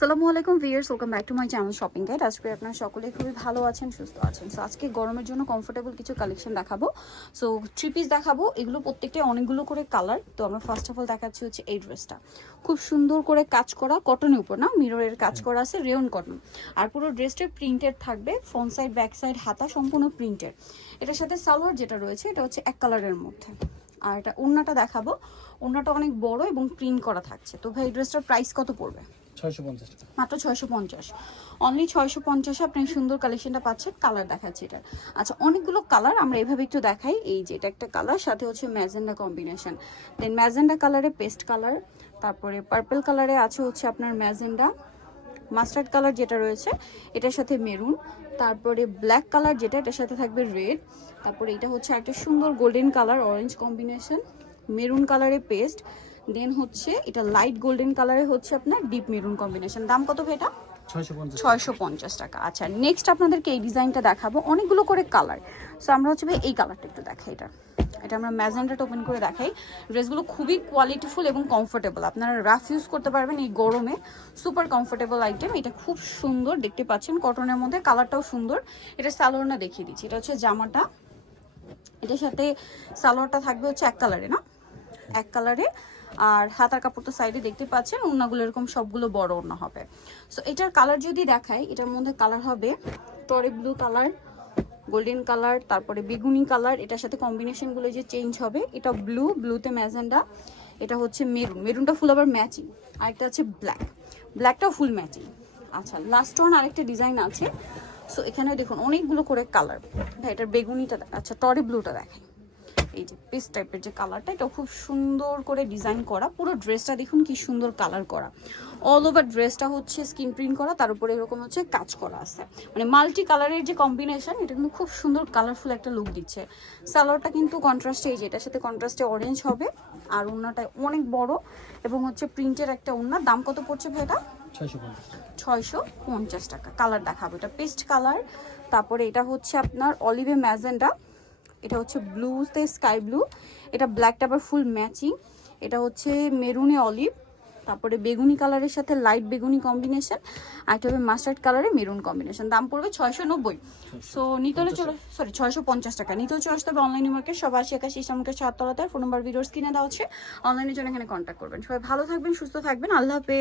আসসালামু আলাইকুম viewers, welcome back to my channel shopping guide. আজকে আপনারা সকলে খুবই ভালো আছেন, সুস্থ আছেন। সো আজকে গরমের জন্য কমফোর্টেবল কিছু কালেকশন দেখাবো। সো থ্রি পিস দেখাবো, এগুলো প্রত্যেকটাই অনেকগুলো করে কালার। তো আমরা ফার্স্ট অফ অল দেখাচ্ছি হচ্ছে এই ড্রেসটা, খুব সুন্দর করে কাজ করা, কটনের উপর না, মিররের কাজ করা আছে, রেয়ন কটন। আর পুরো ড্রেসটা প্রিন্টেড থাকবে, ফ্রন্ট সাইড ব্যাক সাইড হাতা সম্পূর্ণ প্রিন্টেড। এটার সাথে সালোয়ার যেটা রয়েছে এটা হচ্ছে এক কালারের মধ্যে। আর এটা ওড়নাটা দেখাবো, ওড়নাটা অনেক বড় এবং প্রিন্ট করা থাকছে। তো ভাই এই ড্রেসটার প্রাইস কত পড়বে? 650 টাকা, মাত্র 650। অনলি 650-এ আপনি সুন্দর কালেকশনটা পাচ্ছেন। কালার দেখাচ্ছি এটা। আচ্ছা, অনেকগুলো কালার আমরা এভাবে একটু দেখাই। এই যে এটা একটা কালার, সাথে হচ্ছে ম্যাজেন্ডা কম্বিনেশন, দেন ম্যাজেন্ডা কালারে পেস্ট কালার, তারপরে পার্পল কালারে আছে হচ্ছে আপনার ম্যাজেন্ডা, মাস্টার্ড কালার যেটা রয়েছে এটার সাথে মেরুন, তারপরে ব্ল্যাক কালার যেটা এটার সাথে থাকবে রেড, তারপরে এটা হচ্ছে একটা সুন্দর golden colour, orange combination, maroon কালারে পেস্ট, দেন হচ্ছে এটা লাইট গোল্ডেন কালারে হচ্ছে আপনার ডিপ মেরুন কম্বিনেশন। দাম কত ভাই এটা? 650 টাকা। আচ্ছা, নেক্সট আপনাদেরকে এই ডিজাইনটা দেখাবো, অনেকগুলো করে কালার। সো আমরা হচ্ছে ভাই এই কালারটা একটু দেখাই। এটা আমরা ম্যাজেন্ডাটা ওপেন করে দেখাই। ড্রেসগুলো খুবই কোয়ালিটিফুল এবং কমফোর্টেবল, আপনারা রাফ ইউজ করতে পারবেন এই গরমে। সুপার কমফোর্টেবল আইটেম, এটা খুব সুন্দর দেখতে পাচ্ছেন, কটনের মধ্যে, কালারটাও সুন্দর। এটা সালোয়ারটা দেখিয়ে দিচ্ছি, এটা হচ্ছে জামাটা, এটার সাথে সালোয়ারটা থাকবে হচ্ছে এক কালারে না, এক কালারে। আর হাতার কাপড়টা সাইডে দেখতে পাচ্ছেন, ওড়নাগুলো এরকম সবগুলো বড় ওড়না হবে। সো এটার কালার যদি দেখাই, এটার মধ্যে কালার হবে টরে ব্লু কালার, গোল্ডেন কালার, তারপরে বেগুনি কালার। এটার সাথে কম্বিনেশনগুলো যে চেঞ্জ হবে, এটা ব্লু, ব্লুতে ম্যাজেন্ডা, এটা হচ্ছে মেরুন, মেরুনটা ফুল আবার ম্যাচিং, আরেকটা হচ্ছে ব্ল্যাক, ব্ল্যাকটাও ফুল ম্যাচিং। আচ্ছা, লাস্ট ওয়ান আরেকটা ডিজাইন আছে। সো এখানে দেখুন অনেকগুলো করে কালার। হ্যাঁ, এটার বেগুনিটা, আচ্ছা টরে ব্লুটা দেখাই। এই যে পিস টাইপের যে কালারটা, এটা খুব সুন্দর করে ডিজাইন করা। পুরো ড্রেসটা দেখুন কি সুন্দর কালার করা, অল ওভার ড্রেসটা হচ্ছে স্কিন প্রিন্ট করা, তার উপরে এরকম হচ্ছে কাজ করা আছে, মানে মাল্টি কালারের যে কম্বিনেশন, এটা কিন্তু খুব সুন্দর কালারফুল একটা লুক দিচ্ছে। সালোয়ারটা কিন্তু কন্ট্রাস্টে, এই যে এটার সাথে কন্ট্রাস্টে অরেঞ্জ হবে, আর ওড়নাটা অনেক বড় এবং হচ্ছে প্রিন্টের একটা ওড়না। দাম কত পড়ছে ভাই এটা? 650 টাকা। কালার দেখাবো, এটা পেস্ট কালার, তারপরে এটা হচ্ছে আপনার অলিভে ম্যাজেন্ডা, এটা হচ্ছে ব্লুতে স্কাই ব্লু, এটা ব্ল্যাকটা আবার ফুল ম্যাচিং, এটা হচ্ছে মেরুনে অলিভ, তারপরে বেগুনি কালারের সাথে লাইট বেগুনি কম্বিনেশন, আর এটা হবে মাস্টার্ড কালারে মেরুন কম্বিনেশন। দাম পড়বে 690। সো নিতে হলে চলে, সরি 650 টাকা। নিতে হলে চলে আসতে হবে অনলাইন মার্কেট, 8781 ইসলামকে 7 তলাতে। ফোন নাম্বার ভিডিওস কিনে দেওয়া হচ্ছে, অনলাইনের জন্য এখানে কন্ট্যাক্ট করবেন। সবাই ভালো থাকবেন, সুস্থ থাকবেন, আল্লাহ হাফেজ।